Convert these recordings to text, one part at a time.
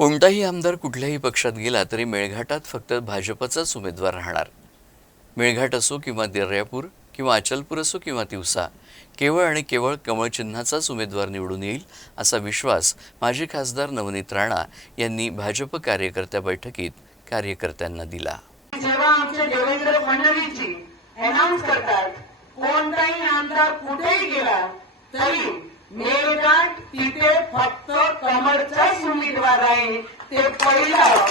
कोणताही आमदार कुठल्याही पक्षात गेला तरी मेळघाटात फक्त भाजपचाच उमेदवार राहणार। मेळघाट असो किंवा दर्यापूर किंवा अचलपूर असो किंवा तिवसा, केवळ आणि केवळ कमळ चिन्हाचाच उमेदवार निवडून येईल असा विश्वास माजी खासदार नवनीत राणा यांनी भाजप कार्यकर्त्या बैठकीत कार्यकर्त्यांना दिला। जेव्हा आमचे देवेंद्र फडणवीस जी अनाउन्स करतात कोणताही आमदार कुठेही गेला तरी मेळघाट तिथे फक्त कमळचाच उमेदवार आहे, ते पहिलं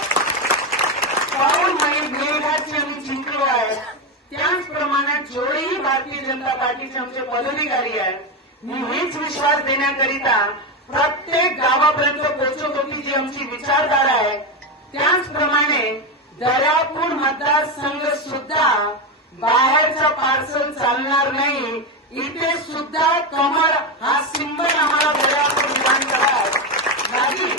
पाऊल मेळघाटचे आम्ही जिंकलो आहे। त्याचप्रमाणे जेवढेही भारतीय जनता पार्टीचे आमचे पदाधिकारी आहेत मी हेच विश्वास देण्याकरिता प्रत्येक गावापर्यंत पोहोचवतो की जी आमची विचारधारा आहे त्याचप्रमाणे दर्यापूर मतदारसंघ सुद्धा बाहेरचा पार्सल चालणार नाही, इथे सुद्धा कमळ हा सिंबल आम्हाला दर्यापूर विधानसभा नाही।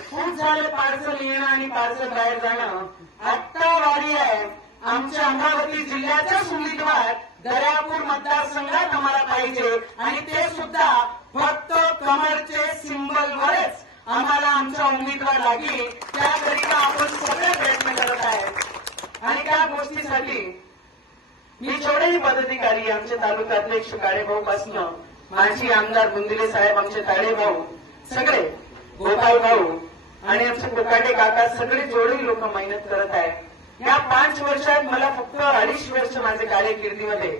खूप झालं पार्सल येणं आणि पार्सल बाहेर जाणं, आत्ता वारी आहे आमच्या अमरावती जिल्ह्याचाच उमेदवार दर्यापूर मतदारसंघात आम्हाला पाहिजे आणि ते सुद्धा फक्त कमळचे सिंबलवरच आम्हाला आमचा उमेदवार लागेल, त्याकरिता आपण सगळे प्रयत्न करत आहे। आणि त्या गोष्टीसाठी मी जेवढेही पदाधिकारी आमचे तालुका अध्यक्ष काळेभाऊ पासून माजी आमदार बुंदिले साहेब, आमचे ताडे भाऊ, सगळे गोपाल भाऊ आणि आमचे कोकाटे काका, सगळे जेवढेही लोक मेहनत करत आहेत। या 5 वर्षात मला फक्त 2.5 वर्ष माझे कार्यकिर्दीमध्ये